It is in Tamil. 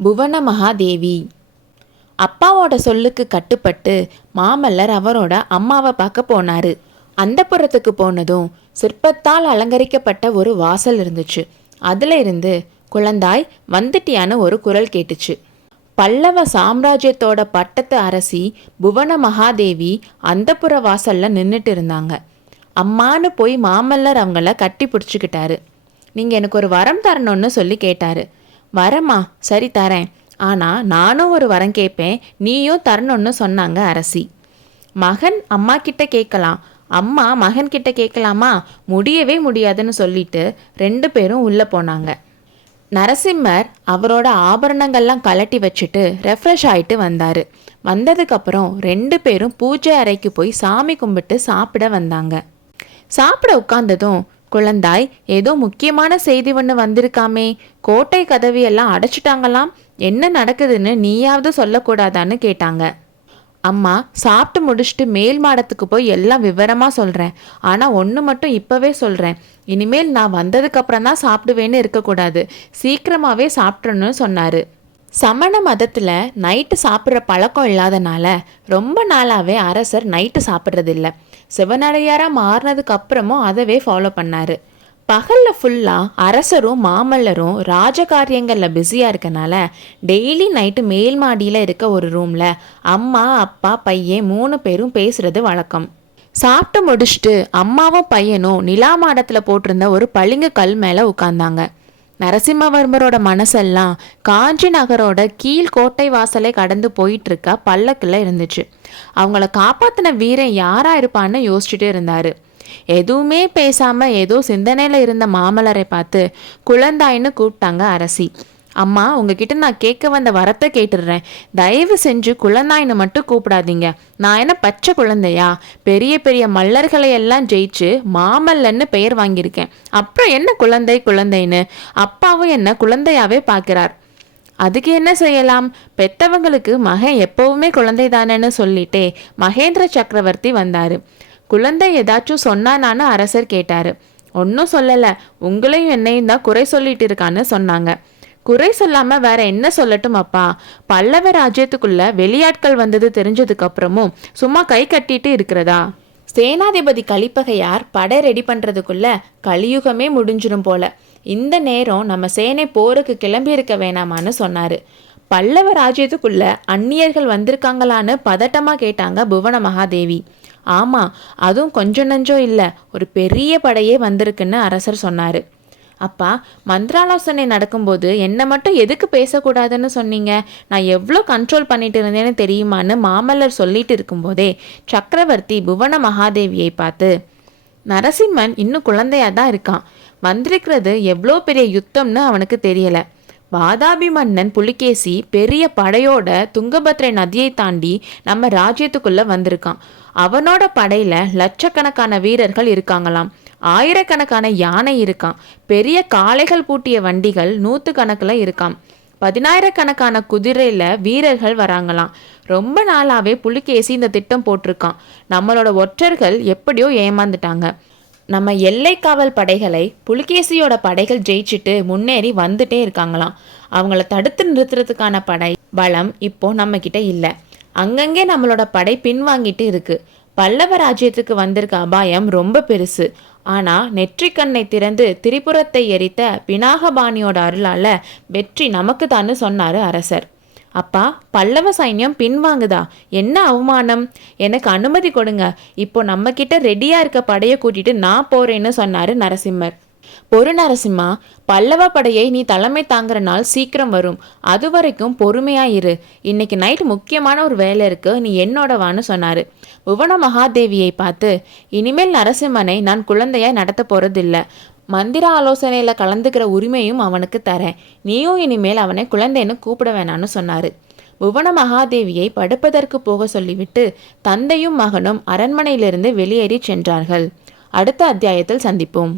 புவன மகாதேவி. அப்பாவோட சொல்லுக்கு கட்டுப்பட்டு மாமல்லர் அவரோட அம்மாவை பார்க்க போனாரு. அந்தப்புறத்துக்கு போனதும் சிற்பத்தால் அலங்கரிக்கப்பட்ட ஒரு வாசல் இருந்துச்சு. அதுல இருந்து குழந்தாய் வந்துட்டியான ஒரு குரல் கேட்டுச்சு. பல்லவ சாம்ராஜ்யத்தோட பட்டத்து அரசி புவன மகாதேவி அந்தப்புற வாசல்ல நின்றுட்டு இருந்தாங்க. அம்மானு போய் மாமல்லர் அவங்கள கட்டி பிடிச்சிக்கிட்டாரு. நீங்கள் எனக்கு ஒரு வரம் தரணும்னு சொல்லி கேட்டாரு. வரமா? சரி தரேன், ஆனால் நானும் ஒரு வரம் கேட்பேன், நீயும் தரணும்னு சொன்னாங்க அரசி. மகன் அம்மா கிட்ட கேட்கலாம், அம்மா மகன் கிட்ட கேட்கலாமா? முடியவே முடியாதுன்னு சொல்லிட்டு 2 பேரும் உள்ளே போனாங்க. நரசிம்மர் அவரோட ஆபரணங்கள்லாம் கலட்டி வச்சுட்டு ரெஃப்ரெஷ் ஆகிட்டு வந்தார். வந்ததுக்கப்புறம் 2 பேரும் பூஜை அறைக்கு போய் சாமி கும்பிட்டு சாப்பிட வந்தாங்க. சாப்பிட உட்கார்ந்ததும் குழந்தாய், ஏதோ முக்கியமான செய்தி ஒன்று வந்திருக்காமே, கோட்டை கதவியெல்லாம் அடைச்சிட்டாங்களாம், என்ன நடக்குதுன்னு நீயாவது சொல்லக்கூடாதான்னு கேட்டாங்க. அம்மா, சாப்பிட்டு முடிச்சுட்டு மேல் மாடத்துக்கு போய் எல்லாம் விவரமாக சொல்கிறேன், ஆனால் ஒன்று மட்டும் இப்போவே சொல்கிறேன், இனிமேல் நான் வந்ததுக்கப்புறம் தான் சாப்பிடுவேன்னு இருக்கக்கூடாது, சீக்கிரமாகவே சாப்பிட்றணும்னு சொன்னார். சமண மதத்தில் நைட்டு சாப்பிட்ற பழக்கம் இல்லாதனால ரொம்ப நாளாகவே அரசர் நைட்டு சாப்பிட்றதில்ல. சிவனடியாராக மாறினதுக்கு அப்புறமும் அதவே ஃபாலோ பண்ணார். பகலில் ஃபுல்லாக அரசரும் மாமல்லரும் ராஜகாரியங்களில் பிஸியாக இருக்கனால டெய்லி நைட்டு மேல் மாடியில் இருக்க ஒரு ரூமில் அம்மா அப்பா பையன் 3 பேரும் பேசுகிறது வழக்கம். சாப்பிட்டு முடிச்சுட்டு அம்மாவும் பையனும் நிலா மாடத்தில் போட்டிருந்த ஒரு பளிங்கு கல் மேலே உட்கார்ந்தாங்க. நரசிம்மவர்மரோட மனசெல்லாம் காஞ்சி நகரோட கீழ் கோட்டை வாசலை கடந்து போயிட்டு இருக்க பல்லக்கில் இருந்துச்சு. அவங்கள காப்பாற்றின வீரன் யாரா இருப்பான்னு யோசிச்சுட்டு இருந்தாரு. எதுவுமே பேசாம ஏதோ சிந்தனையில இருந்த மாமல்லரை பார்த்து குழந்தாயின்னு கூப்பிட்டாங்க அரசி. அம்மா, உங்ககிட்ட நான் கேட்க வந்த வரத்தை கேட்டுடுறேன், தயவு செஞ்சு குழந்தாயின்னு மட்டும் கூப்பிடாதீங்க. நான் என்ன பச்சை குழந்தையா? பெரிய பெரிய மல்லர்களை எல்லாம் ஜெயிச்சு மாமல்லன்னு பெயர் வாங்கியிருக்கேன். அப்புறம் என்ன குழந்தை குழந்தைன்னு? அப்பாவும் என்ன குழந்தையாவே பார்க்கிறார். அதுக்கு என்ன செய்யலாம்? பெத்தவங்களுக்கு மகன் எப்பவுமே குழந்தை தானேன்னு சொல்லிட்டே மகேந்திர சக்கரவர்த்தி வந்தாரு. குழந்தை ஏதாச்சும் சொன்னானான்னு அரசர் கேட்டாரு. ஒன்றும் சொல்லலை, உங்களையும் என்னையும் தான் குறை சொல்லிட்டு இருக்கான்னு சொன்னாங்க. குறை சொல்லாம வேற என்ன சொல்லட்டும் அப்பா? பல்லவ ராஜ்யத்துக்குள்ள வெளியாட்கள் வந்தது தெரிஞ்சதுக்கு அப்புறமும் சும்மா கை கட்டிட்டு இருக்கிறதா? சேனாதிபதி கலிப்பகையார் படை ரெடி பண்றதுக்குள்ள கலியுகமே முடிஞ்சிடும் போல. இந்த நேரம் நம்ம சேனை போருக்கு கிளம்பி இருக்க வேணாமான்னு சொன்னாரு. பல்லவ ராஜ்யத்துக்குள்ள அந்நியர்கள் வந்திருக்காங்களான்னு பதட்டமா கேட்டாங்க புவன மகாதேவி. ஆமா, அதுவும் கொஞ்சம் நஞ்சம் இல்லை, ஒரு பெரிய படையே வந்திருக்குன்னு அரசர் சொன்னாரு. அப்பா, மந்திராலோசனை நடக்கும்போது என்னை மட்டும் எதுக்கு பேசக்கூடாதுன்னு சொன்னீங்க? நான் எவ்வளோ கண்ட்ரோல் பண்ணிட்டு இருந்தேன்னு தெரியுமான்னு மாமல்லர் சொல்லிட்டு இருக்கும்போதே சக்கரவர்த்தி புவன மகாதேவியை பார்த்து, நரசிம்மன் இன்னும் குழந்தையாக தான் இருக்கான், வந்திருக்கிறது எவ்வளோ பெரிய யுத்தம்னு அவனுக்கு தெரியலை. வாதாபி மன்னன் புலிகேசி பெரிய படையோட துங்கபத்ரை நதியை தாண்டி நம்ம ராஜ்யத்துக்குள்ள வந்திருக்கான். அவனோட படையில லட்சக்கணக்கான வீரர்கள் இருக்காங்களாம், ஆயிரக்கணக்கான யானை இருக்கான், பெரிய காளைகள் பூட்டிய வண்டிகள் 100 கணக்கில் இருக்காம், 10,000கணக்கான குதிரையில் வீரர்கள் வராங்களாம். ரொம்ப நாளாகவே புலிகேசி இந்த திட்டம் போட்டிருக்கான். நம்மளோட ஒற்றர்கள் எப்படியோ ஏமாந்துட்டாங்க. நம்ம எல்லை காவல் படைகளை புலிகேசியோட படைகள் ஜெயிச்சுட்டு முன்னேறி வந்துட்டே இருக்காங்களாம். அவங்கள தடுத்து நிறுத்துறதுக்கான படை பலம் இப்போ நம்ம கிட்ட இல்லை. அங்கங்கே நம்மளோட படை பின்வாங்கிட்டு இருக்கு. பல்லவ ராஜ்யத்துக்கு வந்திருக்க அபாயம் ரொம்ப பெருசு. ஆனால் நெற்றிக்கண்ணை திறந்து திரிபுரத்தை எரித்த பினாகபாணியோட அருளால வெற்றி நமக்கு தான்னு சொன்னார் அரசர். அப்பா, பல்லவ சைன்யம் பின்வாங்குதா? என்ன அவமானம்! எனக்கு அனுமதி கொடுங்க, இப்போ நம்ம கிட்ட ரெடியா இருக்க படையை கூட்டிட்டு நான் போறேன்னு சொன்னாரு நரசிம்மர். பொறு நரசிம்மா, பல்லவ படையை நீ தலைமை தாங்குற நாள் சீக்கிரம் வரும், அது வரைக்கும் பொறுமையா இரு. இன்னைக்கு நைட் முக்கியமான ஒரு வேலை இருக்கு, நீ என்னோட வான்னு சொன்னாரு. புவன மகாதேவியை பார்த்து, இனிமேல் நரசிம்மனை நான் குழந்தையாய் நடத்த போறதில்ல, மந்திர ஆலோசனையில் கலந்துக்கிற உரிமையும் அவனுக்கு தரேன், நீயும் இனிமேல் அவனை குழந்தைன்னு கூப்பிட வேணான்னு சொன்னாரு. புவன மகாதேவியை படுப்பதற்கு போக சொல்லிவிட்டு தந்தையும் மகனும் அரண்மனையிலிருந்து வெளியேறி சென்றார்கள். அடுத்த அத்தியாயத்தில் சந்திப்போம்.